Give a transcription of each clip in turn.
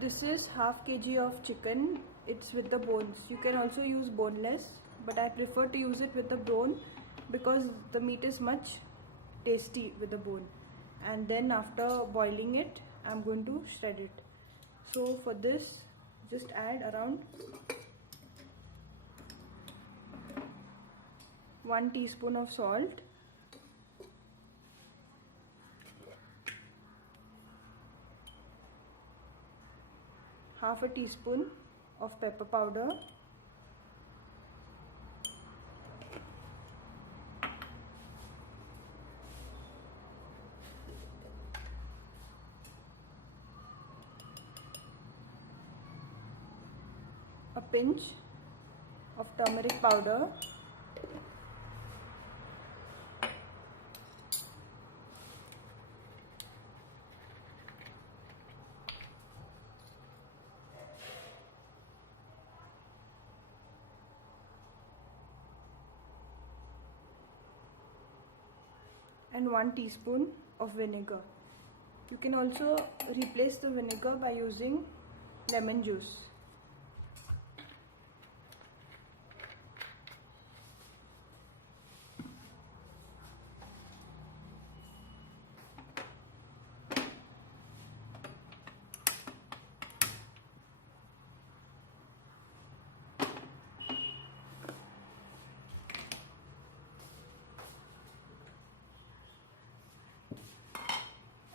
This is half kg of chicken. It's with the bones. You can also use boneless, but I prefer to use it with the bone because the meat is much tasty with the bone. And then after boiling it, I'm going to shred it. So for this, just add around 1 teaspoon of salt, half a teaspoon of pepper powder, a pinch of turmeric powder, and 1 teaspoon of vinegar. You can also replace the vinegar by using lemon juice.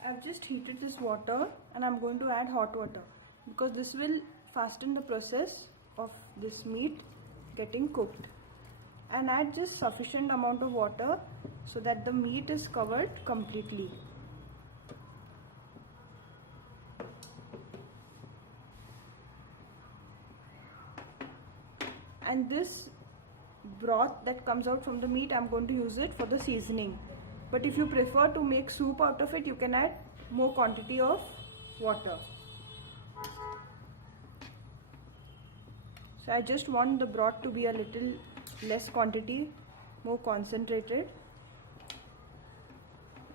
I've just heated this water and I'm going to add hot water because this will fasten the process of this meat getting cooked. And add just sufficient amount of water so that the meat is covered completely. And this broth that comes out from the meat, I'm going to use it for the seasoning. But if you prefer to make soup out of it, you can add more quantity of water. So I just want the broth to be a little less quantity, more concentrated.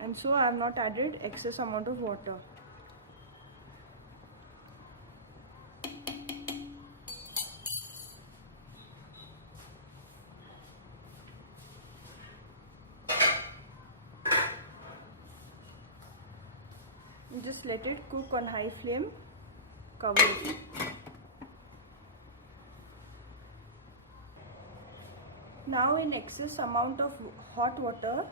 And so I have not added excess amount of water. Just let it cook on high flame, cover it. Now in excess amount of hot water,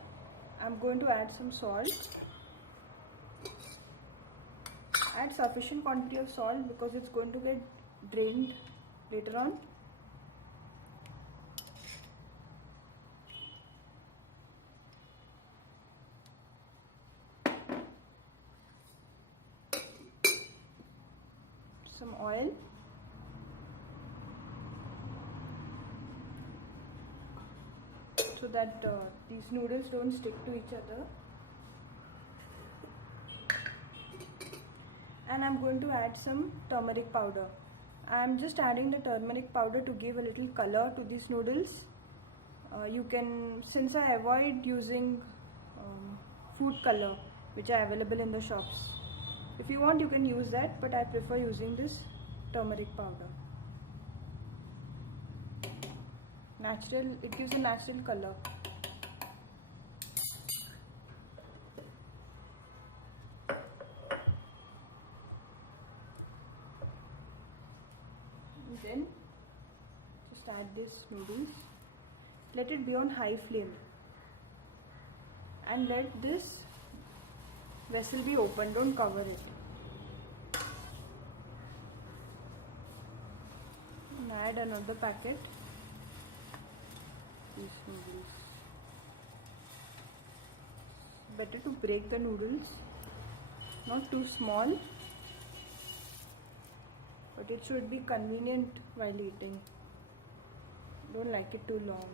I'm going to add some salt. Add sufficient quantity of salt because it's going to get drained later on. Some oil, so that these noodles don't stick to each other. And I'm going to add some turmeric powder. I'm just adding the turmeric powder to give a little color to these noodles. You can, since I avoid using food color which are available in the shops, if you want you can use that, but I prefer using this turmeric powder. Natural, it gives a natural color. And then just add this noodles. Let it be on high flame and let this vessel be open, don't cover it. And add another packet. These noodles. Better to break the noodles, not too small, but it should be convenient while eating. Don't like it too long.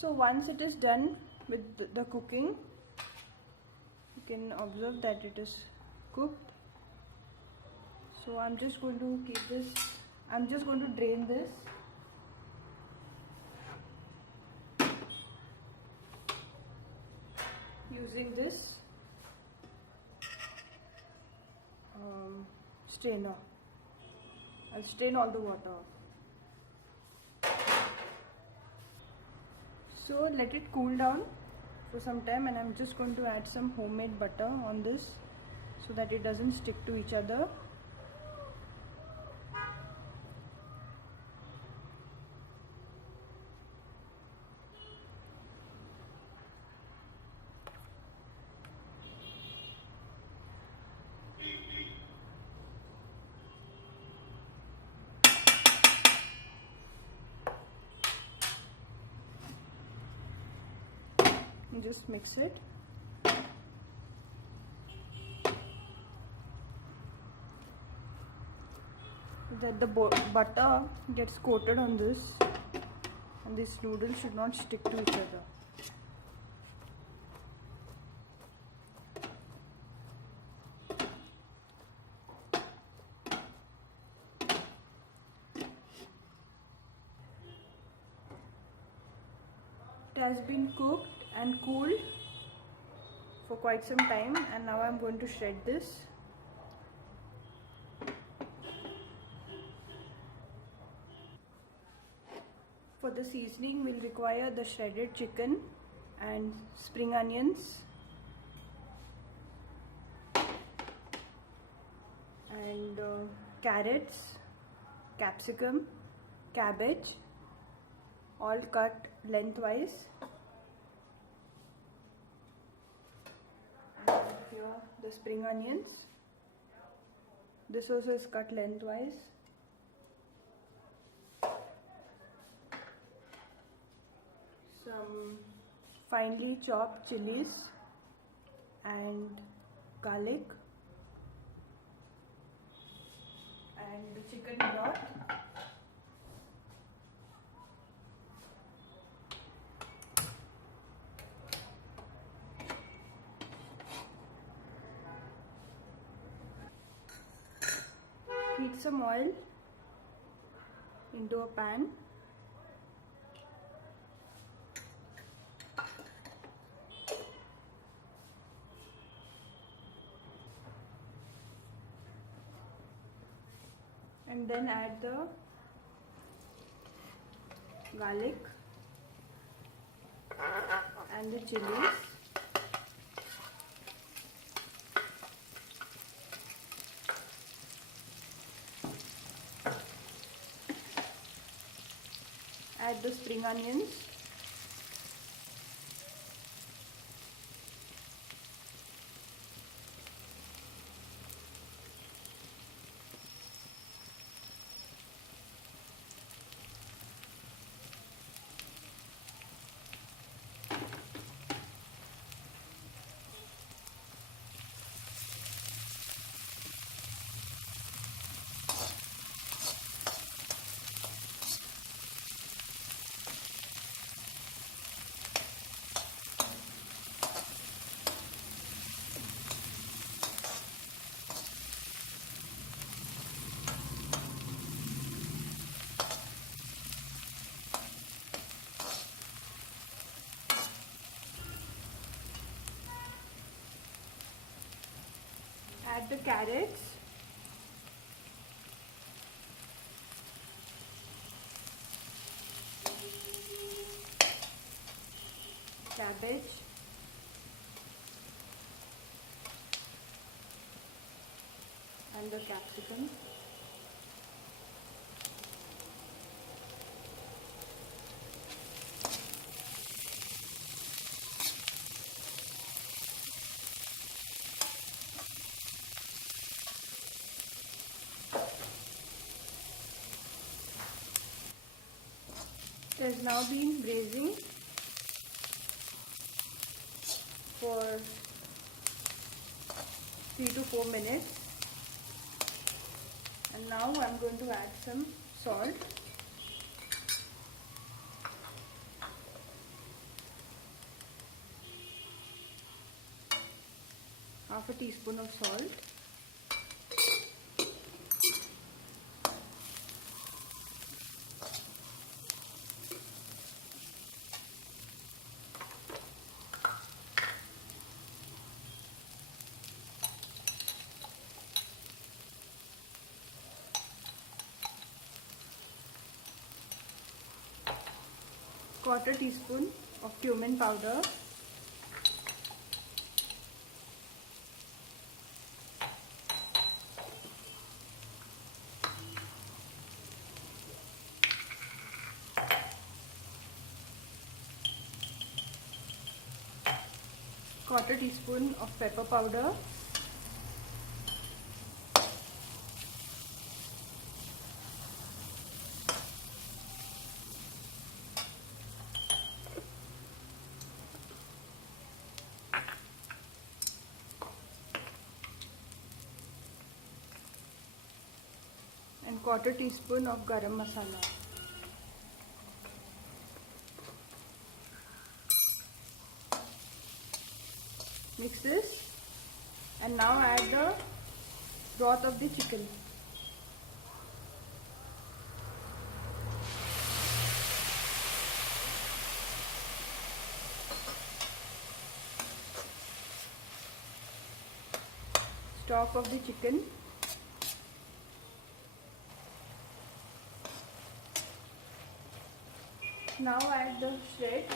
So once it is done with the cooking, you can observe that it is cooked. So I'm just going to keep this, I'm just going to drain this. Using this strainer. I'll strain all the water off. So let it cool down for some time, and I'm just going to add some homemade butter on this so that it doesn't stick to each other. And just mix it. That the butter gets coated on this, and these noodles should not stick to each other. It has been cooked and cooled for quite some time, and now I'm going to shred this. For the seasoning, we'll require the shredded chicken and spring onions and carrots, capsicum, cabbage, all cut lengthwise. And here the spring onions. This also is cut lengthwise. Some finely chopped chillies and garlic and the chicken broth. Heat some oil into a pan. And then add the garlic and the chillies. Add the spring onions. Add the carrots, cabbage, and the capsicum. It has now been braising for 3 to 4 minutes, and now I'm going to add some salt. half a teaspoon of salt, quarter teaspoon of cumin powder, quarter teaspoon of pepper powder, and quarter teaspoon of garam masala. Mix this and now add the broth of the chicken. Stock of the chicken. Now add the shreds,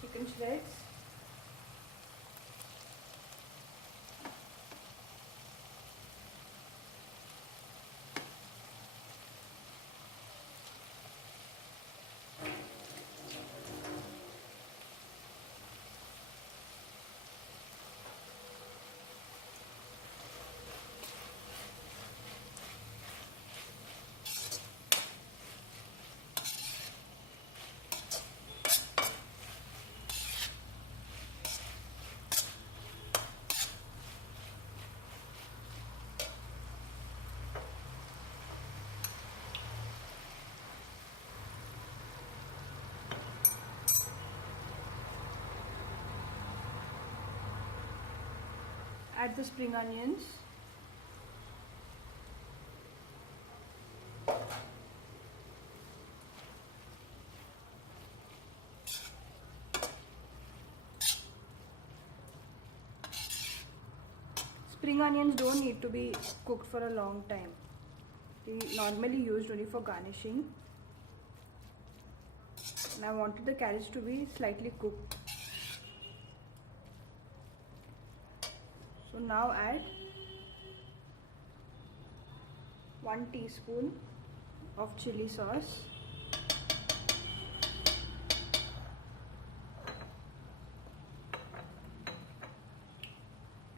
chicken shreds. Add the spring onions. Spring onions don't need to be cooked for a long time. They normally used only for garnishing. And I wanted the cabbage to be slightly cooked. So now add 1 teaspoon of chili sauce,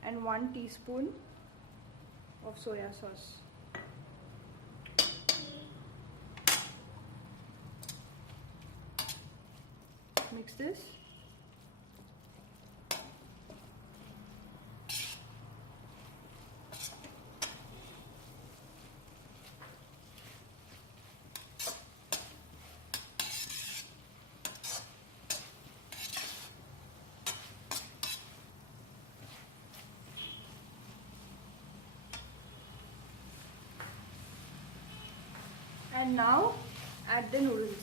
and 1 teaspoon of soya sauce. Mix this. And now add the noodles.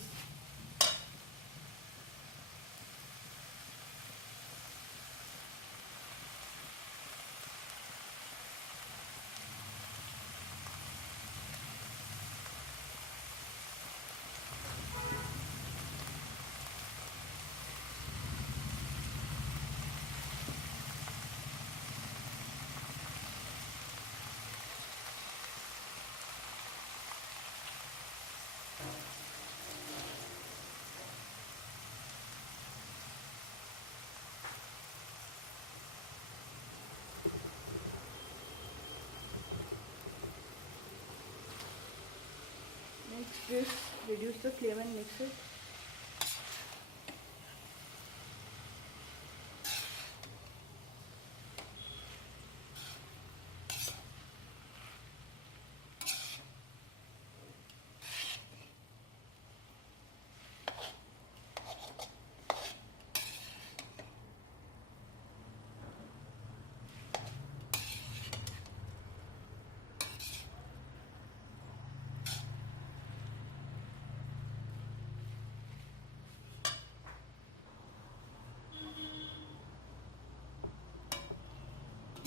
Mix this, reduce the flame and mix it.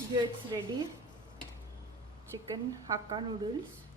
Here it's ready. Chicken Hakka noodles.